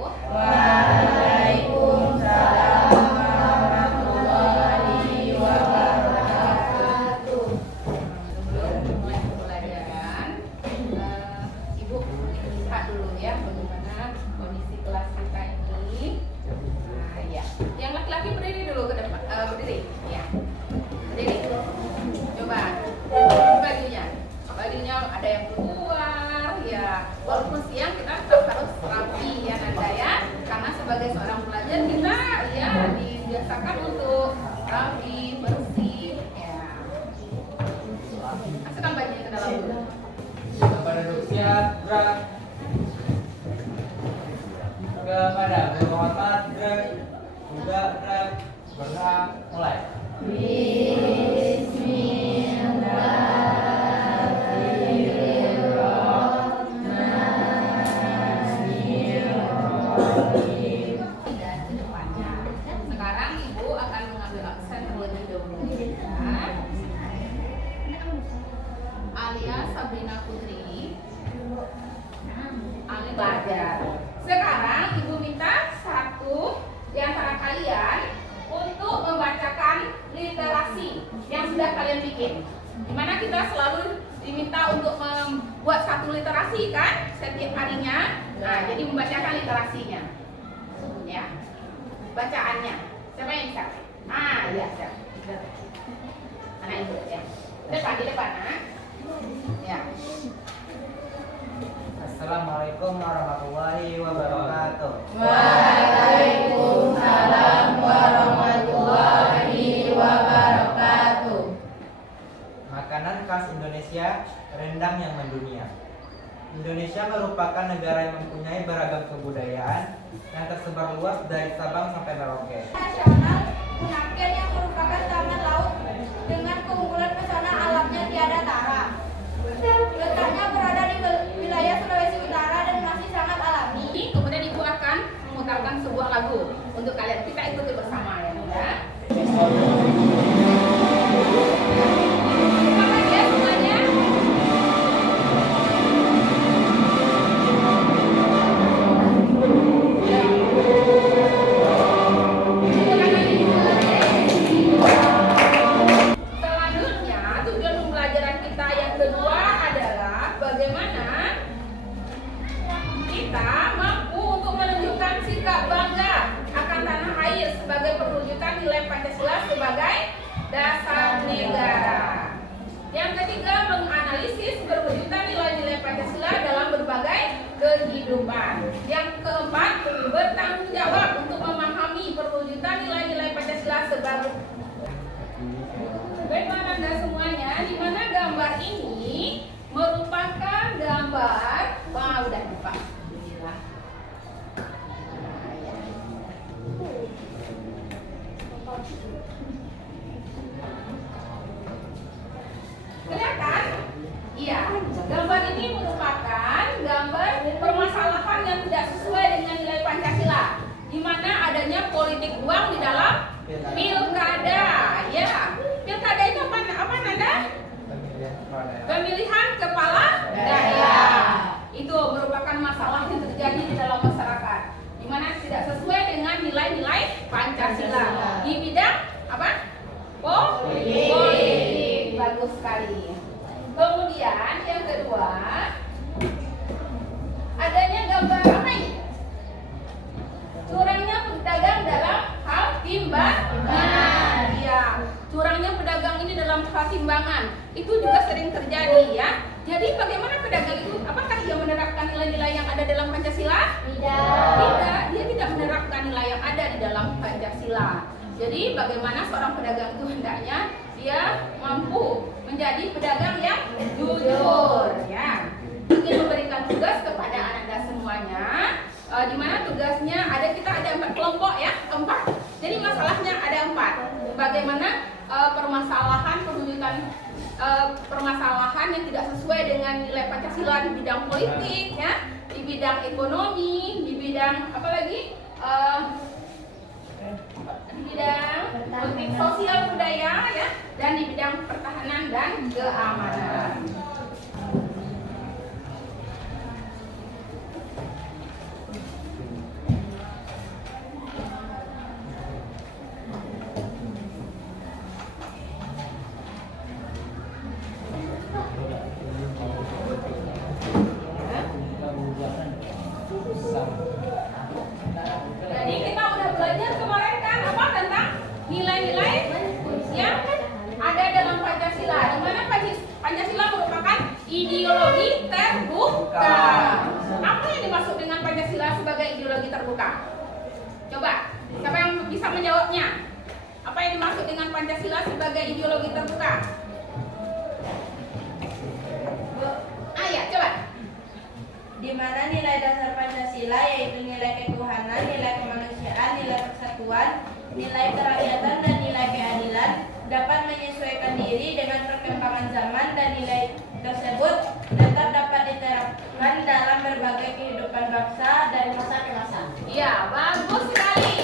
Waalaikumsalam warahmatullahi wabarakatuh. Sebelum mulai pembelajaran, Ibu lihat dulu ya bagaimana kondisi kelas kita ini. Nah, ya. Yang laki-laki berdiri dulu ke depan, berdiri, ya. Berdiri. Coba bajunya ada yang keluar, ya. Walaupun siang kita tetap harus rapi ya Nanda ya, karena sebagai seorang pelajar kita ya dibiasakan untuk rapi, bersih, ya. Masukkan bajunya ke dalam dulu. Kepada duduk siap, gerak. Kepada berhormat, gerak. Juga gerak. Gerak, mulai. Sekarang Ibu akan mengambil aksen terlebih dahulu ya. Alia Sabrina Putri, Alia belajar. Sekarang Ibu minta satu di antara kalian untuk membacakan literasi yang sudah kalian bikin. Dimana kita selalu diminta untuk membuat satu literasi kan setiap harinya. Nah, jadi membacakan literasinya, ya, bacaannya. Siapa yang bisa? Ah, iya, siap. Anak Ibu ya. Di depan, nah. Ya. Assalamualaikum warahmatullahi wabarakatuh. Waalaikumsalam warahmatullahi wabarakatuh. Makanan khas Indonesia, rendang yang mendunia. Indonesia merupakan negara yang mempunyai beragam kebudayaan yang tersebar luas dari Sabang sampai Merauke. Nasional Bunaken yang merupakan taman laut dengan keunggulan pesona alamnya tiada tara. Letaknya berada di wilayah Sulawesi Utara dan masih sangat alami. Kemudian Ibu akan memutarkan sebuah lagu untuk kalian. Kita ikuti bersama ya. Semangat ya semuanya. Selanjutnya, tujuan pembelajaran kita yang kedua adalah bagaimana kita mampu untuk menunjukkan sikap bangga akan tanah air sebagai perwujudan nilai Pancasila sebagai dasar negara. Yang ketiga, menganalisis perwujudan nilai-nilai Pancasila dalam berbagai kehidupan. Yang keempat, bertanggung jawab untuk memahami perwujudan nilai-nilai Pancasila sebagai. Baiklah Anda semuanya, di mana gambar ini merupakan gambar, wah udah lupa. Alhamdulillah. Kelihatan? Iya, gambar ini merupakan gambar permasalahan yang tidak sesuai dengan nilai Pancasila, di mana adanya politik uang di dalam pilkada. Ya, pilkada itu apa Nanda? Pemilihan kepala daerah. Itu merupakan masalah yang terjadi di dalam masyarakat, di mana tidak sesuai dengan nilai-nilai Pancasila di bidang apa? Politik. Bagus sekali. Kemudian yang kedua, adanya gambar apa ini? Curangnya pedagang dalam hal timbangan. Iya, curangnya pedagang ini dalam hal timbangan itu juga sering terjadi ya. Jadi bagaimana pedagang itu? Apakah ia menerapkan nilai-nilai yang ada dalam Pancasila? Tidak, dia tidak menerapkan nilai yang ada di dalam Pancasila. Jadi bagaimana seorang pedagang itu hendaknya dia mampu menjadi pedagang yang jujur ya. Ingin memberikan tugas kepada anak-anak semuanya, di mana tugasnya kita ada 4 kelompok ya, 4. Jadi masalahnya ada 4. Bagaimana permasalahan perwujudan permasalahan yang tidak sesuai dengan nilai Pancasila di bidang politik ya, di bidang ekonomi, di bidang apa lagi? Di bidang politik sosial budaya ya, dan di bidang pertahanan dan keamanan. Jadi kita udah belajar kemarin kan apa tentang nilai-nilai yang ada dalam Pancasila. Di mana Pancasila merupakan ideologi terbuka. Apa yang dimaksud dengan Pancasila sebagai ideologi terbuka? Coba, siapa yang bisa menjawabnya? Apa yang dimaksud dengan Pancasila sebagai ideologi terbuka? Ya, coba. Di mana nilai dasar Pancasila yaitu nilai ketuhanan, nilai kemanusiaan, nilai persatuan, nilai kerakyatan, dan nilai keadilan dapat menyesuaikan diri dengan perkembangan zaman, dan nilai tersebut tetap dapat diterapkan dalam berbagai kehidupan bangsa dari masa ke masa. Iya, bagus sekali.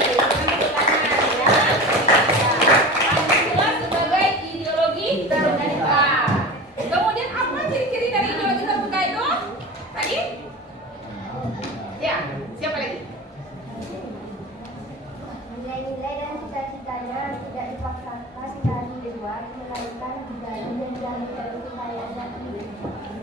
Pancasila sebagai ideologi terbuka. Kemudian apa ciri-ciri dari ideologi terbuka itu? Tadi? Ya, siapa lagi? Nilai-nilai dan cita-citanya tidak dipaksakan dari luar, melainkan budaya dan jalan kebudayaan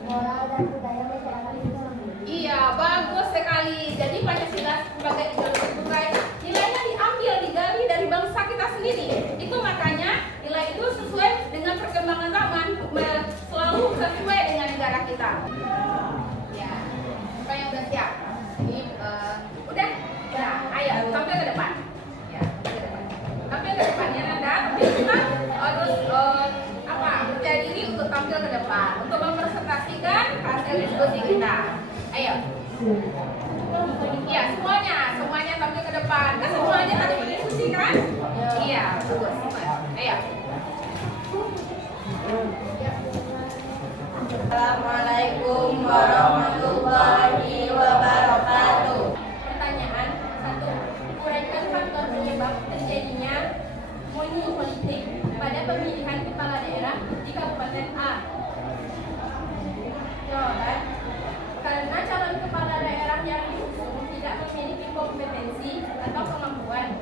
moral dan budaya masyarakat itu sendiri. Iya, bagus sekali. Jadi Pancasila sebagai ideologi terbuka itu nilainya diambil, digali dari bangsa kita sendiri. Itu makanya nilai itu sesuai dengan perkembangan zaman, selalu sesuai dengan negara kita. Ya, siapa yang udah siap? Ini, udah? Nah, ayo tampil ke depan. Ya, tampil ke depan. Tampil ke depannya Nanda. Tapi kita harus percaya diri untuk tampil ke depan untuk mempresentasikan hasil diskusi kita. Ayo. Iya, semuanya tampil ke depan. Kan semuanya tadi berdiskusi kan? Iya, bagus. Ayo. Assalamualaikum warahmatullahi wabarakatuh. Pertanyaan 1. Uraikan faktor penyebab terjadinya politik pada pemilihan kepala daerah di Kabupaten A. Jawaban: karena calon kepala daerah yang diusung tidak memiliki kompetensi atau kemampuan.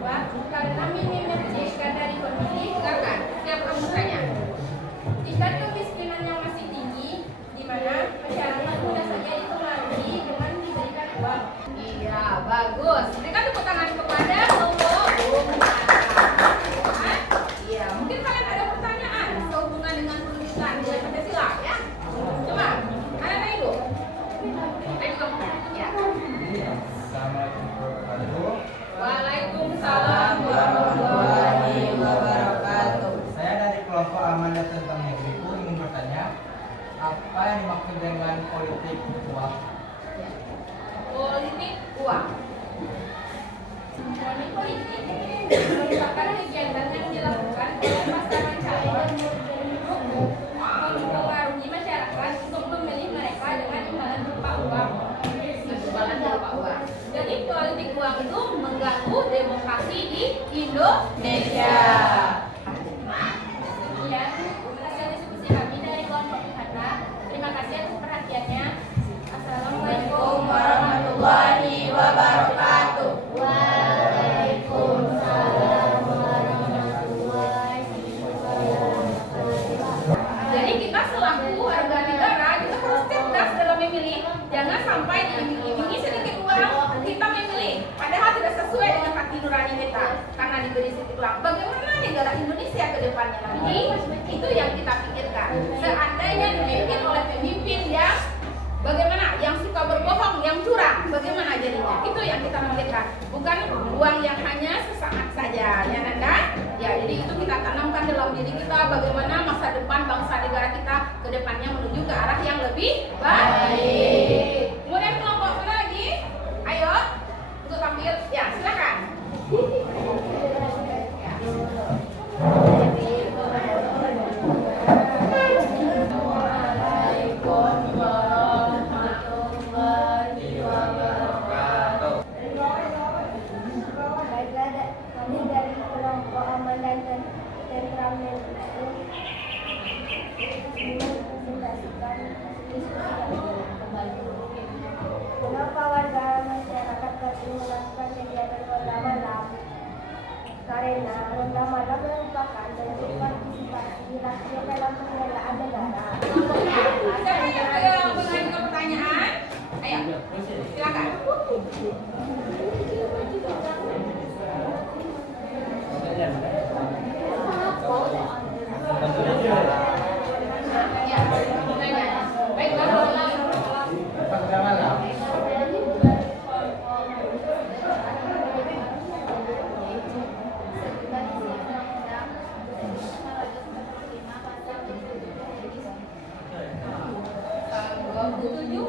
2. Karena minimnya pendidikan dari pemilih. Silakan. Siapa kamu tanya? Tingkat kemiskinan yang masih tinggi, di mana masyarakat mudah saja dipengaruhi dengan diberikan uang. Iya, bagus. Berikan tepuk tangan kepada kelompok Iya, mungkin kalian ada pertanyaan sehubungan dengan penulisan nilai Pancasila ya? Coba, ada ibu? Ayo kamu. Ya. Assalamualaikum warahmatullahi Waalaikumsalam warahmatullahi wabarakatuh. Saya dari kelompok Amanda tentang Negeriku ingin bertanya, apa yang dimaksud dengan politik uang? Politik uang. Politik merupakan kegiatan yang dilakukan oleh pasangan calon untuk mempengaruhi masyarakat untuk memilih mereka dengan imbalan berupa uang. Imbalan berupa uang. Jadi politik uang itu mengganggu demokrasi di Indonesia. Sekian hasil diskusi kami dari kelompok Kata. Terima kasih atas perhatiannya. Assalamualaikum warahmatullahi wabarakatuh. Waalaikumsalam warahmatullahi wabarakatuh. Jadi kita selaku warga negara kita harus cerdas dalam memilih. Jangan sampai diiming-imingi sedikit uang kita memilih, padahal tidak sesuai dengan hati nurani kita karena diberi sedikit uang. Bagaimana negara Indonesia ke depannya nanti? Itu yang kita pikirkan. Seandainya dipimpin oleh pemimpin yang bagaimana? Yang suka berbohong, yang curang, bagaimana jadinya? Itu yang kita pikirkan. Bukan uang yang hanya sesaat saja, ya Nanda? Ya, jadi itu kita tanamkan dalam diri kita bagaimana masa depan bangsa negara kita ke depannya menuju ke arah yang lebih baik. Kemudian kelompok mana lagi? Ayo, untuk tampil. Ya, silakan. Ya. Silakan. Ya, baiklah.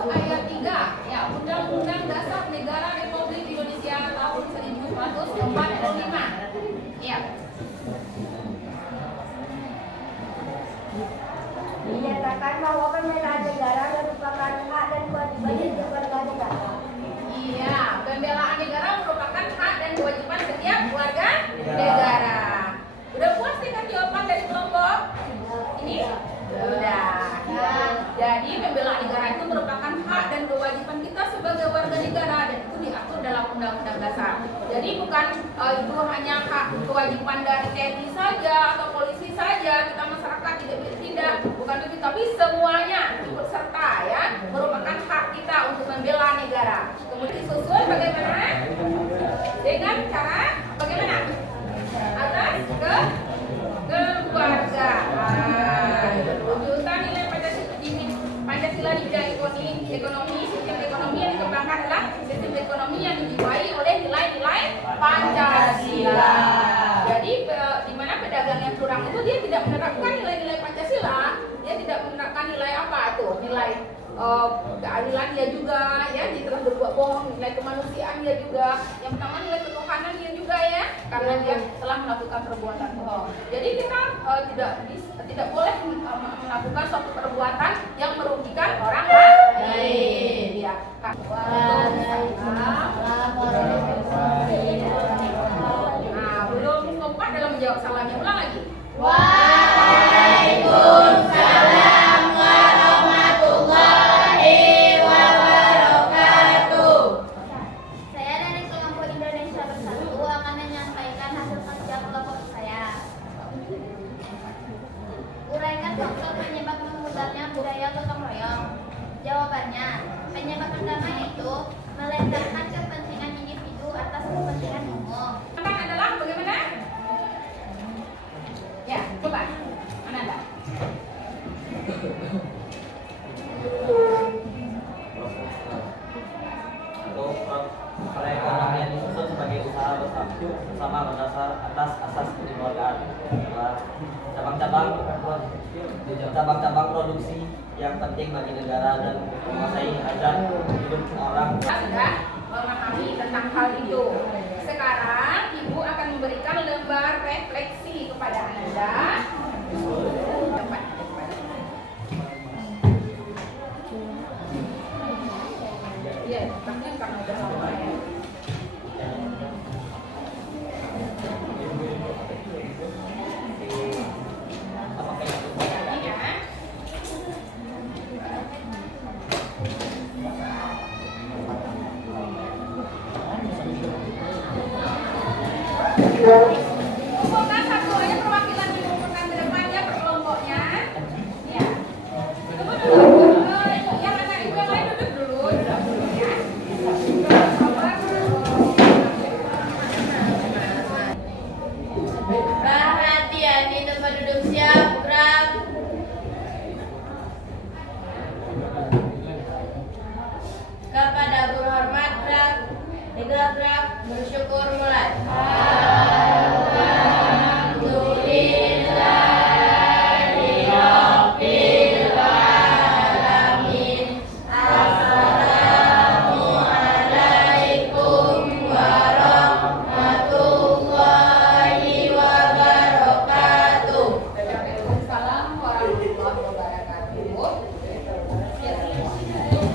Ayat 3 ya Undang-Undang Dasar Negara Republik Indonesia tahun 1945. Ya. Dinyatakan bahwa pembelaan negara merupakan hak dan kewajiban setiap warga negara. Iya, pembelaan negara merupakan hak dan kewajiban setiap warga negara. Udah puas dengan jawaban dari kelompok ini? Sudah. Ya. Jadi pembelaan negara itu merupakan hak dan kewajiban kita sebagai warga negara dan itu diatur dalam Undang-Undang Dasar. Jadi bukan itu hanya hak kewajiban dari TNI saja atau polisi saja, kita masyarakat tidak, bukan itu, tapi semuanya ikut serta ya, merupakan hak kita untuk membela negara. Kemudian disusun bagaimana? Dengan cara bagaimana? Atas keluarga. Wujudkan nilai Pancasila di bidang ekonomi, sistem ekonomi yang dikembangkan adalah sistem ekonomi yang dijiwai oleh nilai-nilai Pancasila. Jadi di mana pedagang yang curang itu dia tidak menerapkan nilai-nilai Pancasila, dia tidak menerapkan nilai apa itu, nilai keadilan dia juga, ya dia telah berbuat bohong, nilai kemanusiaan dia juga, yang pertama nilai ketuhanan dia juga ya, karena dia telah melakukan perbuatan bohong. Jadi kita tidak boleh melakukan suatu perbuatan yang merugikan orang lain. Ya. Nah, belum kompak dalam menjawab salamnya, ulang lagi. Waalaikumsalam warahmatullahi wabarakatuh. Saya dari kelompok Indonesia Bersatu akan menyampaikan hasil kerja kelompok saya. Uraikan faktor penyebab memudarnya budaya gotong royong. Jawabannya, penyebab pertama yaitu meletakkan kepentingan individu atas kepentingan umum. Yang adalah bagaimana? Ya, coba. Ananda. Untuk perekonomian disusun sebagai usaha bersama berdasar atas asas kekeluargaan. Cabang-cabang produksi yang penting bagi negara dan menguasai hajat hidup orang. Kita sudah memahami tentang hal itu. Sekarang Ibu akan memberikan lembar refleksi kepada Ananda. Iya, tapi karena udah lama ya. Ini ya.